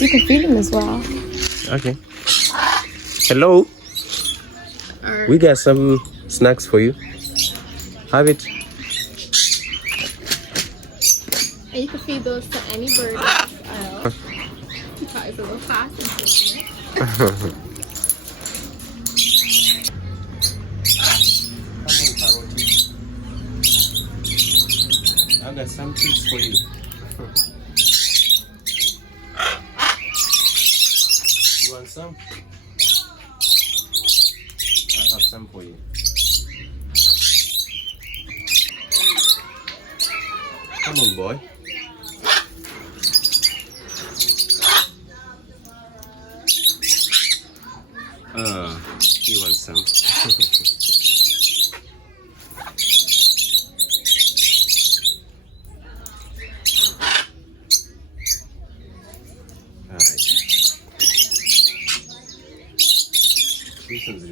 You can feed him as well. Okay. Hello. We got some snacks for you. Have it. And you can feed those to any bird in this aisle. Try a little fast and I've got some treats for you. You want some? I have some for you. Come on, boy. You want some? All right. This one's